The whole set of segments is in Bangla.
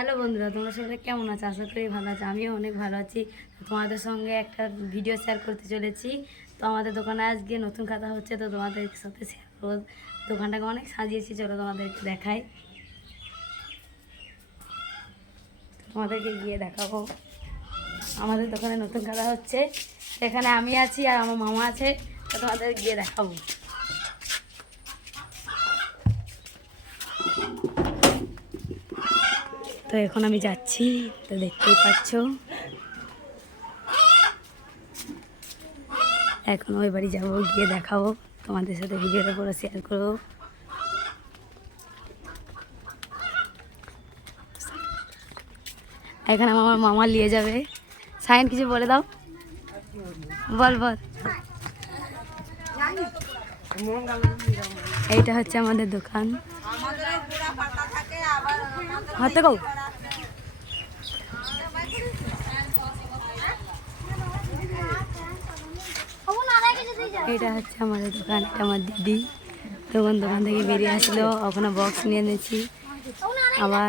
হ্যালো বন্ধুরা, তোমরা সবাই কেমন আছো? আশা করি ভালো আছো, আমিও অনেক ভালো আছি। তোমাদের সঙ্গে একটা ভিডিও শেয়ার করতে চলেছি। তো আমাদের দোকানে আজকে নতুন খাতা হচ্ছে, তো তোমাদের সাথে শেয়ার করব। দোকানটাকে অনেক সাজিয়েছি, চলো তোমাদেরকে দেখাই। তোমাদেরকে গিয়ে দেখাবো। আমাদের দোকানে নতুন খাতা হচ্ছে সেখানে আমি আছি আর আমার মামা আছে, তো তোমাদের গিয়ে দেখাবো। তো এখন আমি যাচ্ছি তো দেখতেই পাচ্ছ। এখন ওই বাড়ি যাব গিয়ে দেখাবো। তোমাদের সাথে ভিডিওটা পুরো শেয়ার করব। এখানে আমার মামা নিয়ে যাবে। সাইন কিছু বলে দাও। বল বল। এইটা হচ্ছে আমাদের দোকান। হাতে কও এটা হচ্ছে আমাদের দোকান, এটা আমার দিদি। তখন দোকান থেকে বেরিয়ে আসলো, ওখানে বক্স নিয়ে নিয়েছি আবার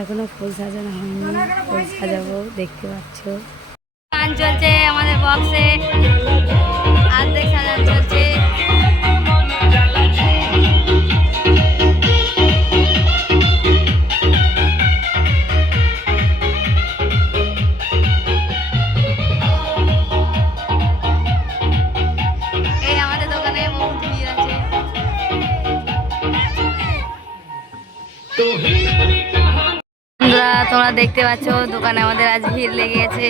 এখনও ফুল সাজানো হয়নি, ফুল সাজাবো, দেখতে পাচ্ছ। গান চলছে আমাদের বক্সে বন্ধুরা তোমরা দেখতে পাচ্ছ দোকানে আমাদের আজ ভিড় লেগে গেছে